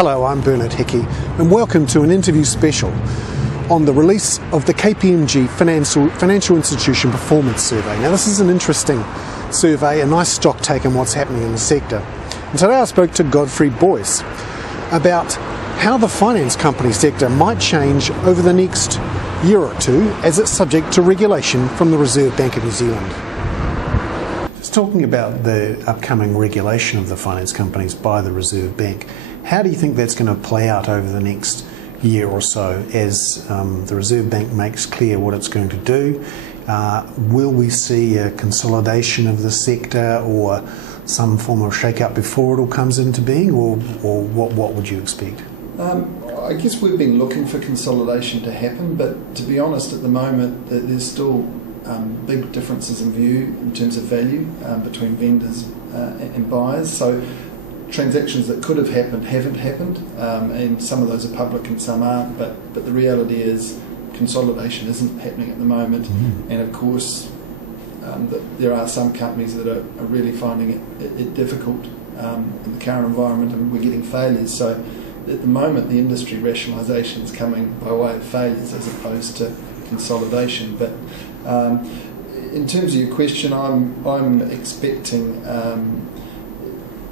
Hello, I'm Hickey, and welcome to an interview special on the release of the KPMG Financial Institution Performance Survey. Now, this is an interesting survey, a nice stock take on what's happening in the sector. And today I spoke to Godfrey Boyce about how the finance company sector might change over the next year or two as it's subject to regulation from the Reserve Bank of New Zealand. Just talking about the upcoming regulation of the finance companies by the Reserve Bank, how do you think that's going to play out over the next year or so as the Reserve Bank makes clear what it's going to do? Will we see a consolidation of the sector or some form of shake-up before it all comes into being, or what would you expect? I guess we've been looking for consolidation to happen, but to be honest, at the moment there's still big differences in view in terms of value between vendors and buyers. So transactions that could have happened haven't happened, and some of those are public and some aren't, but the reality is consolidation isn't happening at the moment. And of course there are some companies that are really finding it difficult in the current environment, and we're getting failures. So at the moment the industry rationalisation is coming by way of failures as opposed to consolidation. But in terms of your question, I'm expecting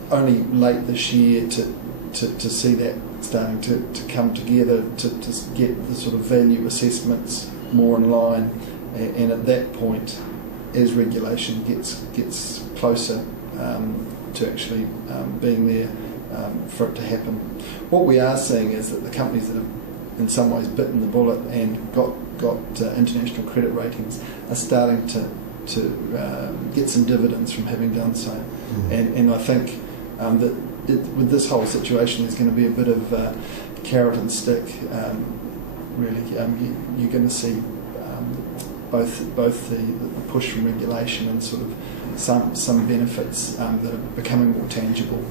only late this year to see that starting to come together, to get the sort of value assessments more in line, and at that point, as regulation gets closer to actually being there for it to happen. What we are seeing is that the companies that have in some ways bitten the bullet and got international credit ratings are starting to get some dividends from having done so. And I think that with this whole situation there's going to be a bit of carrot and stick. Really, you're going to see both the push from regulation and sort of some benefits that are becoming more tangible.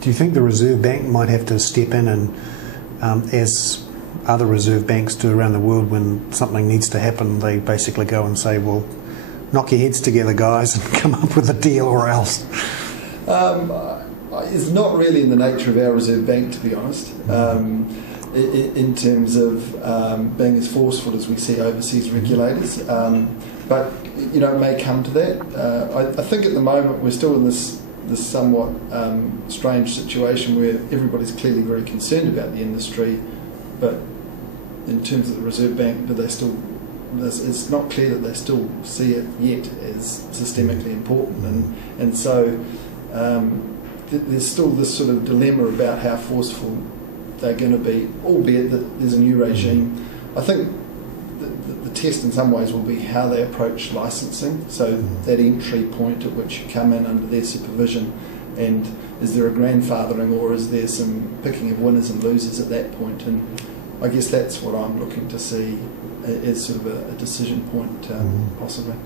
Do you think the Reserve Bank might have to step in and, as other Reserve Banks do around the world, when something needs to happen, they basically go and say, well, knock your heads together, guys, and come up with a deal or else? It's not really in the nature of our Reserve Bank, to be honest, in terms of being as forceful as we see overseas regulators. But it may come to that. I think at the moment we're still in this somewhat strange situation where everybody's clearly very concerned about the industry, but in terms of the Reserve Bank, it's not clear that they still see it yet as systemically important, and so there's still this sort of dilemma about how forceful they're going to be, albeit that there's a new regime. I think the test in some ways will be how they approach licensing, so that entry point at which you come in under their supervision, and is there a grandfathering or is there some picking of winners and losers at that point? And I guess that's what I'm looking to see as sort of a decision point, possibly.